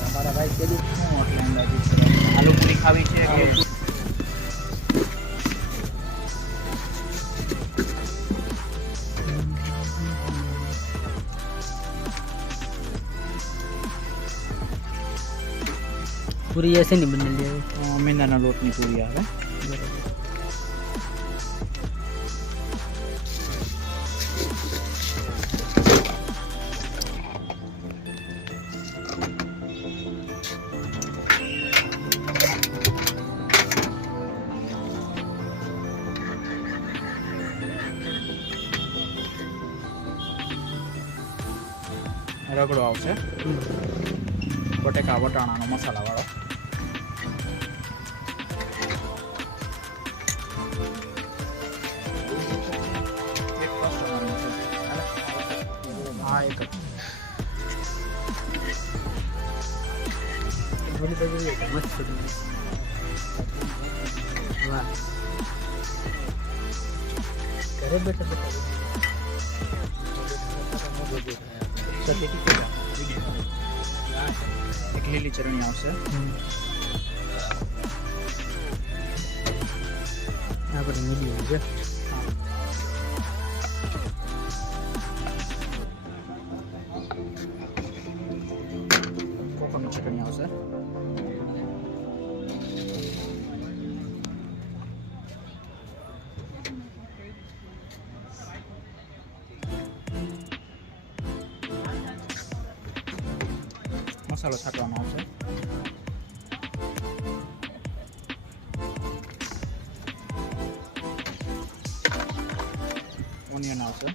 તમારા ભાઈ પૂરી ખાવી છે કે પૂરી ને બંને લેવી મેંદાના લોટની પૂરી આવે. બરાબર. રગડો આવશે. બટેકા વટાણાનો મસાલાવાળો. હા ઘરે બેઠા બેઠા. એક લીલી ચટણી આવશે આપણે મીડિયમ છે કોકોનટ ચટણી આવશે મસાલો છાંટવાનો આવશે. ઓનિયન આવશે.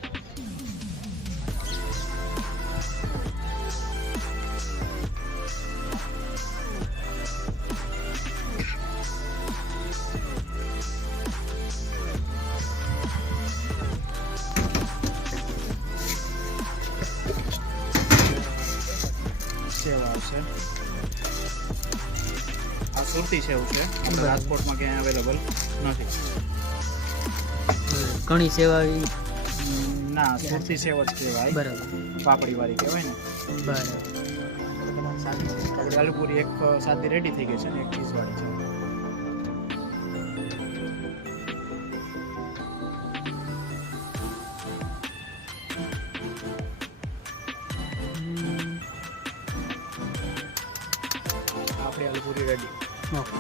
આવશે આ સુરતી સેવ છે. આપણે. રાજકોટમાં ક્યાંય અવેલેબલ નથી. ઘણી સેવા ના સુરતી સેવ જ કહેવાય. બરાબર. પાપડી વાળી કહેવાય ને. બરાબર. આલુપુરી એક સાદી રેડી થઈ ગઈ છે ને એક ચીઝ વાળી છે. આપણી આલુપુરી રેડી ઓકે.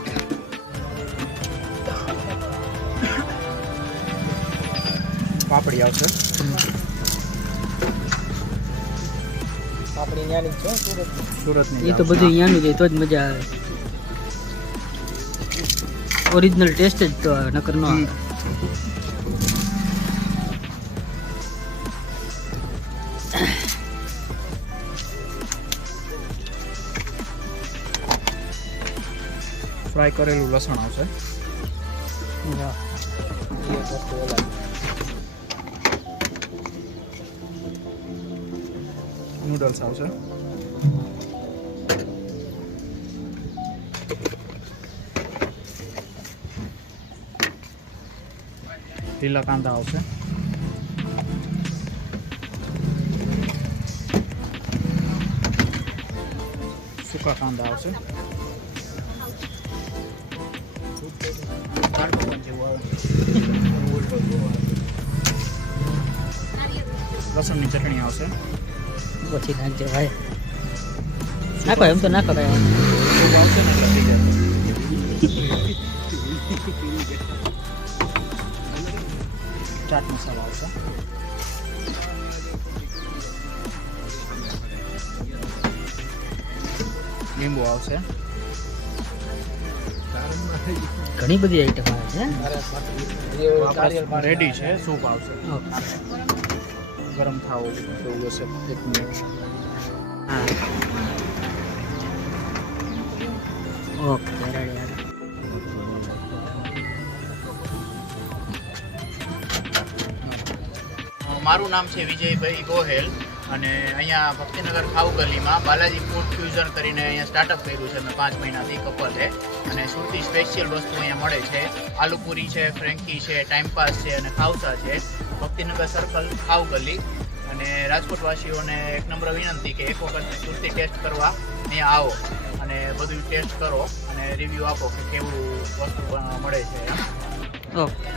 પાપડી આવશે. પાપડી ન્યાની છે સુરત સુરતની. એ તો બધું અહીંયાનું જાય તો જ મજા આવે. ઓરિજિનલ ટેસ્ટ જ તો નકર ન આવે. ફ્રાય કરેલું લસણ આવશે. નૂડલ્સ આવશે. લીલા કાંદા આવશે. સૂકા કાંદા આવશે. લસણની ચટણી આવશે. પછી નાખજે ભાઈ નાખો એમ તો નાખો ભાઈ આવશે ને એટલે ચાટ મસાલા આવશે. લીંબુ આવશે. ઘણી બધી આઈટમ આવે છે રેડી છે સૂપ આવશે. ગરમ થાવ એવું હશે. એક મિનિટ હા. ઓકે રેડી મારું નામ છે વિજયભાઈ ગોહેલ અને અહીંયા ભક્તિનગર ખાઉ ગલીમાં બાલાજી ફૂડ ફ્યુઝન કરીને અહીંયા સ્ટાર્ટઅપ કર્યું છે. મેં પાંચ મહિનાથી કપલે અને સુરતી સ્પેશિયલ વસ્તુ અહીંયા મળે છે. આલુપુરી છે, ફ્રેન્કી છે ટાઈમપાસ છે અને ખાવસા છે. ભક્તિનગર સર્કલ ખાવ ગલી. અને રાજકોટવાસીઓને એક નમ્ર વિનંતી કે એક વખત સુરતી ટેસ્ટ કરવા અહીંયા આવો અને બધું ટેસ્ટ કરો અને રિવ્યૂ આપો કે કેવું વસ્તુ મળે છે. ઓકે